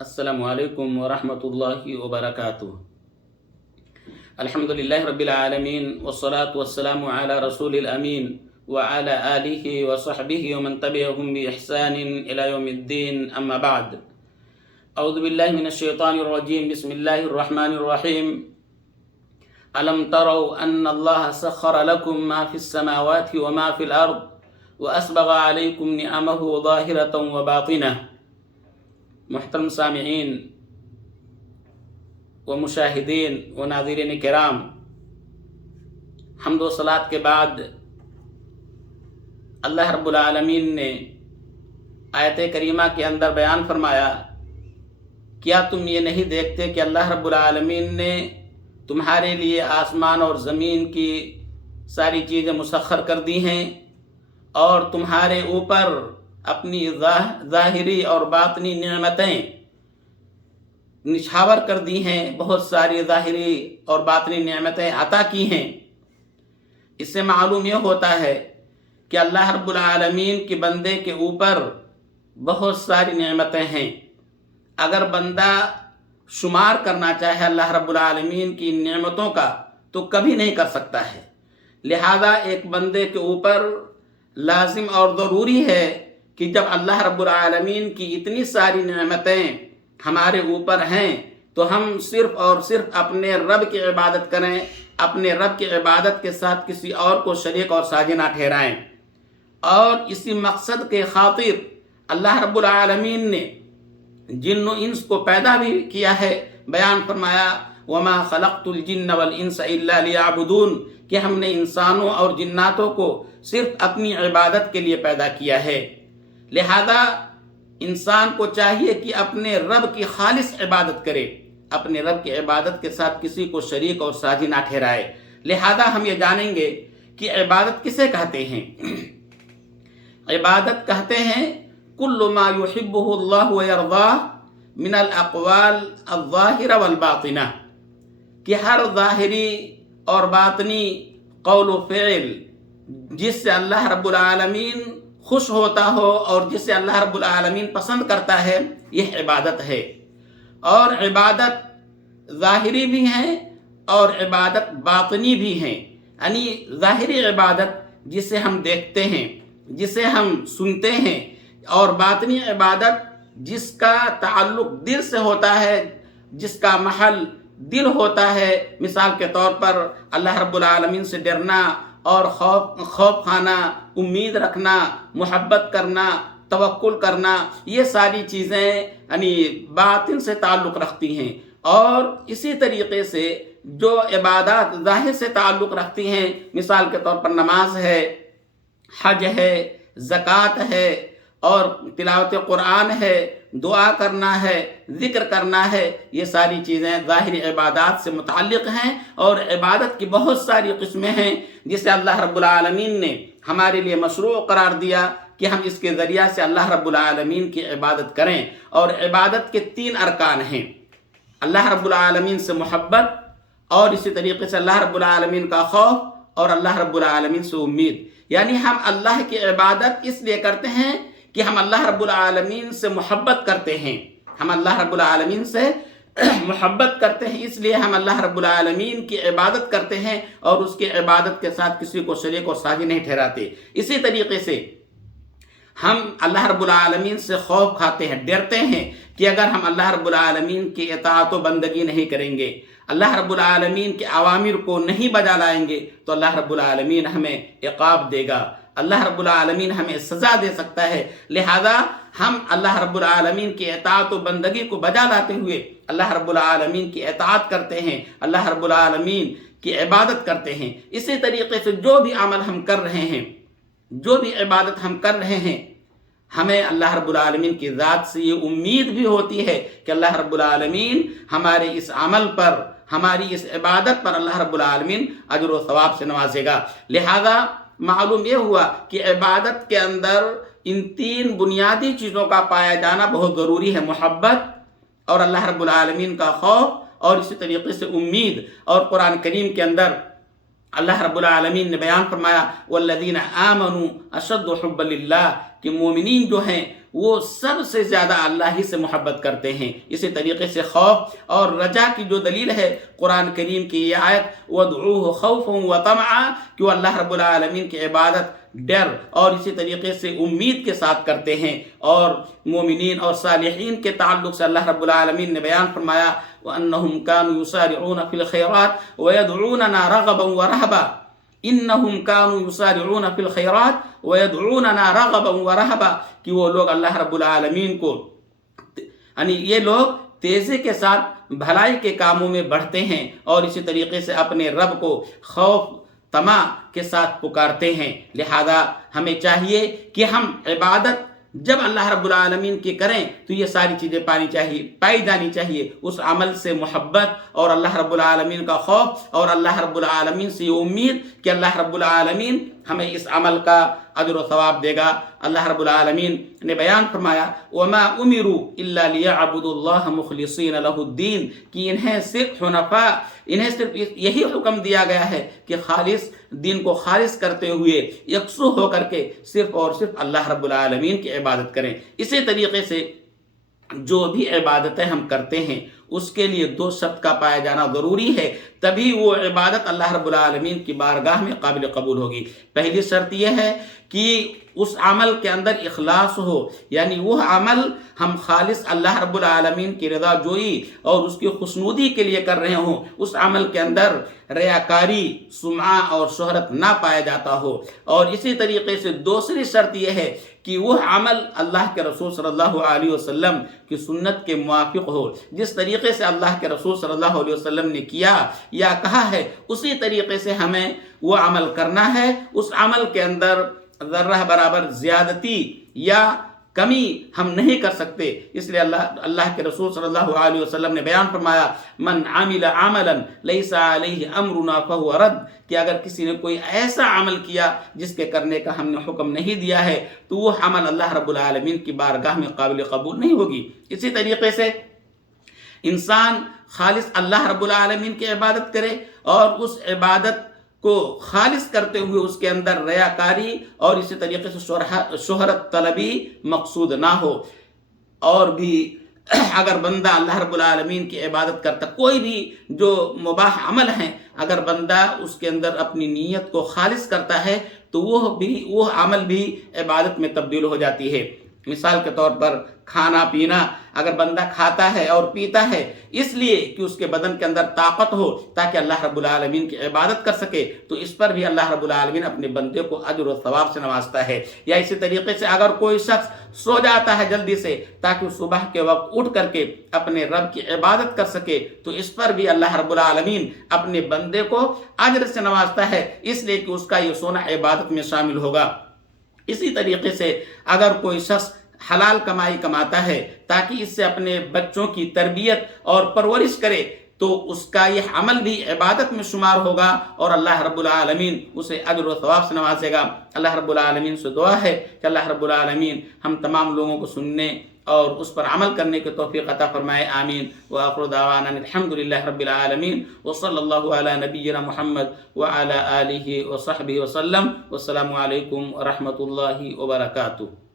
السلام علیکم ورحمۃ اللہ وبرکاتہ۔ الحمدللہ رب العالمین والصلاة والسلام علی رسول الامین وعلی آلہ وصحبہ ومن تبعہم بإحسان الی یوم الدین، اما بعد۔ اعوذ باللہ من الشیطان الرجیم، بسم اللہ الرحمن الرحیم۔ الم تروا ان اللہ سخر لکم ما فی السماوات وما فی الارض واسبغ علیکم نعمہ ظاہرۃ وباطنہ۔ محترم سامعین و مشاہدین و ناظرین کرام، حمد و صلات کے بعد اللہ رب العالمین نے آیت کریمہ کے اندر بیان فرمایا، کیا تم یہ نہیں دیکھتے کہ اللہ رب العالمین نے تمہارے لیے آسمان اور زمین کی ساری چیزیں مسخر کر دی ہیں اور تمہارے اوپر اپنی ظاہری اور باطنی نعمتیں نچھاور کر دی ہیں، بہت ساری ظاہری اور باطنی نعمتیں عطا کی ہیں۔ اس سے معلوم یہ ہوتا ہے کہ اللہ رب العالمین کے بندے کے اوپر بہت ساری نعمتیں ہیں۔ اگر بندہ شمار کرنا چاہے اللہ رب العالمین کی نعمتوں کا تو کبھی نہیں کر سکتا ہے۔ لہذا ایک بندے کے اوپر لازم اور ضروری ہے کہ جب اللہ رب العالمین کی اتنی ساری نعمتیں ہمارے اوپر ہیں تو ہم صرف اور صرف اپنے رب کی عبادت کریں، اپنے رب کی عبادت کے ساتھ کسی اور کو شریک اور ساجی نہ ٹھہرائیں۔ اور اسی مقصد کے خاطر اللہ رب العالمین نے جن و انس کو پیدا بھی کیا ہے۔ بیان فرمایا، وَمَا خَلَقْتُ الْجِنَّ وَالْإِنسَ إِلَّا لِيَعْبُدُونَ، کہ ہم نے انسانوں اور جناتوں کو صرف اپنی عبادت کے لیے پیدا کیا ہے۔ لہذا انسان کو چاہیے کہ اپنے رب کی خالص عبادت کرے، اپنے رب کی عبادت کے ساتھ کسی کو شریک اور ساجی نہ ٹھہرائے۔ لہذا ہم یہ جانیں گے کہ عبادت کسے کہتے ہیں۔ عبادت کہتے ہیں کل ما یحبہ اللہ ویرضاہ من الاقوال الظاہرہ والباطنہ، کہ ہر ظاہری اور باطنی قول و فعل جس سے اللہ رب العالمین خوش ہوتا ہو اور جسے اللہ رب العالمین پسند کرتا ہے، یہ عبادت ہے۔ اور عبادت ظاہری بھی ہیں اور عبادت باطنی بھی ہیں، یعنی ظاہری عبادت جسے ہم دیکھتے ہیں، جسے ہم سنتے ہیں، اور باطنی عبادت جس کا تعلق دل سے ہوتا ہے، جس کا محل دل ہوتا ہے۔ مثال کے طور پر اللہ رب العالمین سے ڈرنا اور خوف کھانا، امید رکھنا، محبت کرنا، توکل کرنا، یہ ساری چیزیں یعنی باطن سے تعلق رکھتی ہیں۔ اور اسی طریقے سے جو عبادات ظاہر سے تعلق رکھتی ہیں، مثال کے طور پر نماز ہے، حج ہے، زکوٰۃ ہے، اور تلاوت قرآن ہے، دعا کرنا ہے، ذکر کرنا ہے، یہ ساری چیزیں ظاہری عبادات سے متعلق ہیں۔ اور عبادت کی بہت ساری قسمیں ہیں جسے اللہ رب العالمین نے ہمارے لیے مشروع قرار دیا کہ ہم اس کے ذریعہ سے اللہ رب العالمین کی عبادت کریں۔ اور عبادت کے 3 ارکان ہیں، اللہ رب العالمین سے محبت، اور اسی طریقے سے اللہ رب العالمین کا خوف، اور اللہ رب العالمین سے امید۔ یعنی ہم اللہ کی عبادت اس لیے کرتے ہیں کہ ہم اللہ رب العالمین سے محبت کرتے ہیں، ہم اللہ رب العالمین سے محبت کرتے ہیں، اس لیے ہم اللہ رب العالمین کی عبادت کرتے ہیں اور اس کی عبادت کے ساتھ کسی کو شریک اور ساجی نہیں ٹھہراتے۔ اسی طریقے سے ہم اللہ رب العالمین سے خوف کھاتے ہیں، ڈرتے ہیں کہ اگر ہم اللہ رب العالمین کی اطاعت و بندگی نہیں کریں گے، اللہ رب العالمین کے اوامر کو نہیں بجا لائیں گے تو اللہ رب العالمین ہمیں عقاب دے گا، اللہ رب العالمین ہمیں سزا دے سکتا ہے۔ لہذا ہم اللہ رب العالمین کی اطاعت و بندگی کو بجا لاتے ہوئے اللہ رب العالمین کی اطاعت کرتے ہیں، اللہ رب العالمین کی عبادت کرتے ہیں۔ اسی طریقے سے جو بھی عمل ہم کر رہے ہیں، جو بھی عبادت ہم کر رہے ہیں، ہمیں اللہ رب العالمین کی ذات سے یہ امید بھی ہوتی ہے کہ اللہ رب العالمین ہمارے اس عمل پر، ہماری اس عبادت پر اللہ رب العالمین اجر و ثواب سے نوازے گا۔ لہذا معلوم یہ ہوا کہ عبادت کے اندر ان 3 بنیادی چیزوں کا پایا جانا بہت ضروری ہے، محبت اور اللہ رب العالمین کا خوف اور اسی طریقے سے امید۔ اور قرآن کریم کے اندر اللہ رب العالمین نے بیان فرمایا، والذین آمنوا اشد حبا للہ، کہ مومنین جو ہیں وہ سب سے زیادہ اللہ ہی سے محبت کرتے ہیں۔ اسی طریقے سے خوف اور رجا کی جو دلیل ہے قرآن کریم کی یہ آیت وَادْعُوهُ خَوْفًا وَطَمْعًا، کہ وہ اللہ رب العالمین کی عبادت ڈر اور اسی طریقے سے امید کے ساتھ کرتے ہیں۔ اور مومنین اور صالحین کے تعلق سے اللہ رب العالمین نے بیان فرمایا وَأَنَّهُمْ كَانُوا يُسَارِعُونَ فِي الْخَيْرَاتِ وَيَدْعُونَنَا رَغَبًا وَرَهْبًا، انہم کانوا یسارعون فی الخیرات ویدعوننا رغبا ورہبا، کہ وہ لوگ اللہ رب العالمین کو یعنی یہ لوگ تیزی کے ساتھ بھلائی کے کاموں میں بڑھتے ہیں اور اسی طریقے سے اپنے رب کو خوف طمع کے ساتھ پکارتے ہیں۔ لہذا ہمیں چاہیے کہ ہم عبادت جب اللہ رب العالمین کی کریں تو یہ ساری چیزیں پائی جانی چاہیے، اس عمل سے محبت اور اللہ رب العالمین کا خوف اور اللہ رب العالمین سے یہ امید کہ اللہ رب العالمین ہمیں اس عمل کا اجر و ثواب دے گا۔ اللہ رب العالمین نے بیان فرمایا وَمَا أُمِرُوا إِلَّا لِيَعْبُدُوا اللَّهَ مُخْلِصِينَ لَهُ الدِّينَ، کہ انہیں صرف یہی حکم دیا گیا ہے کہ دین کو خالص کرتے ہوئے یکسو ہو کر کے صرف اور صرف اللہ رب العالمین کی عبادت کریں۔ اسی طریقے سے جو بھی عبادتیں ہم کرتے ہیں اس کے لیے دو شرط کا پایا جانا ضروری ہے، تبھی وہ عبادت اللہ رب العالمین کی بارگاہ میں قابل قبول ہوگی۔ پہلی شرط یہ ہے کہ اس عمل کے اندر اخلاص ہو، یعنی وہ عمل ہم خالص اللہ رب العالمین کی رضا جوئی اور اس کی خوشنودی کے لیے کر رہے ہوں، اس عمل کے اندر ریاکاری، سمعہ اور شہرت نہ پایا جاتا ہو۔ اور اسی طریقے سے دوسری شرط یہ ہے کہ وہ عمل اللہ کے رسول صلی اللہ علیہ وسلم کی سنت کے موافق ہو، جس طریقے سے اللہ کے رسول صلی اللہ علیہ وسلم نے کیا یا کہا ہے اسی طریقے سے ہمیں وہ عمل کرنا ہے۔ اس عمل کے اندر ذرہ برابر زیادتی یا کمی ہم نہیں کر سکتے، اس لیے اللہ کے رسول صلی اللہ علیہ وسلم نے بیان فرمایا من عمل عملا لیس علیہ امرنا فہو رد، کہ اگر کسی نے کوئی ایسا عمل کیا جس کے کرنے کا ہم نے حکم نہیں دیا ہے تو وہ عمل اللہ رب العالمین کی بارگاہ میں قابل قبول نہیں ہوگی۔ اسی طریقے سے انسان خالص اللہ رب العالمین کی عبادت کرے اور اس عبادت کو خالص کرتے ہوئے اس کے اندر ریاکاری اور اسی طریقے سے شہرت طلبی مقصود نہ ہو۔ اور بھی اگر بندہ اللہ رب العالمین کی عبادت کرتا، کوئی بھی جو مباح عمل ہیں، اگر بندہ اس کے اندر اپنی نیت کو خالص کرتا ہے تو وہ عمل بھی عبادت میں تبدیل ہو جاتی ہے۔ مثال کے طور پر کھانا پینا، اگر بندہ کھاتا ہے اور پیتا ہے اس لیے کہ اس کے بدن کے اندر طاقت ہو تاکہ اللہ رب العالمین کی عبادت کر سکے، تو اس پر بھی اللہ رب العالمین اپنے بندے کو اجر و ثواب سے نوازتا ہے۔ یا اسی طریقے سے اگر کوئی شخص سو جاتا ہے جلدی سے تاکہ صبح کے وقت اٹھ کر کے اپنے رب کی عبادت کر سکے، تو اس پر بھی اللہ رب العالمین اپنے بندے کو اجر سے نوازتا ہے، اس لیے کہ اس کا یہ سونا عبادت میں شامل ہوگا۔ اسی طریقے سے اگر کوئی شخص حلال کمائی کماتا ہے تاکہ اس سے اپنے بچوں کی تربیت اور پرورش کرے، تو اس کا یہ عمل بھی عبادت میں شمار ہوگا اور اللہ رب العالمین اسے اجر و ثواب سے نوازے گا۔ اللہ رب العالمین سے دعا ہے کہ اللہ رب العالمین ہم تمام لوگوں کو سننے اور اس پر عمل کرنے کی توفیق عطا فرمائے، آمین۔ وآخر دعوانا الحمدللہ رب العالمین، وصلی اللہ علی نبینا محمد وعلی آلہ وصحبہ وسلم، والسلام علیکم ورحمۃ اللہ وبرکاتہ۔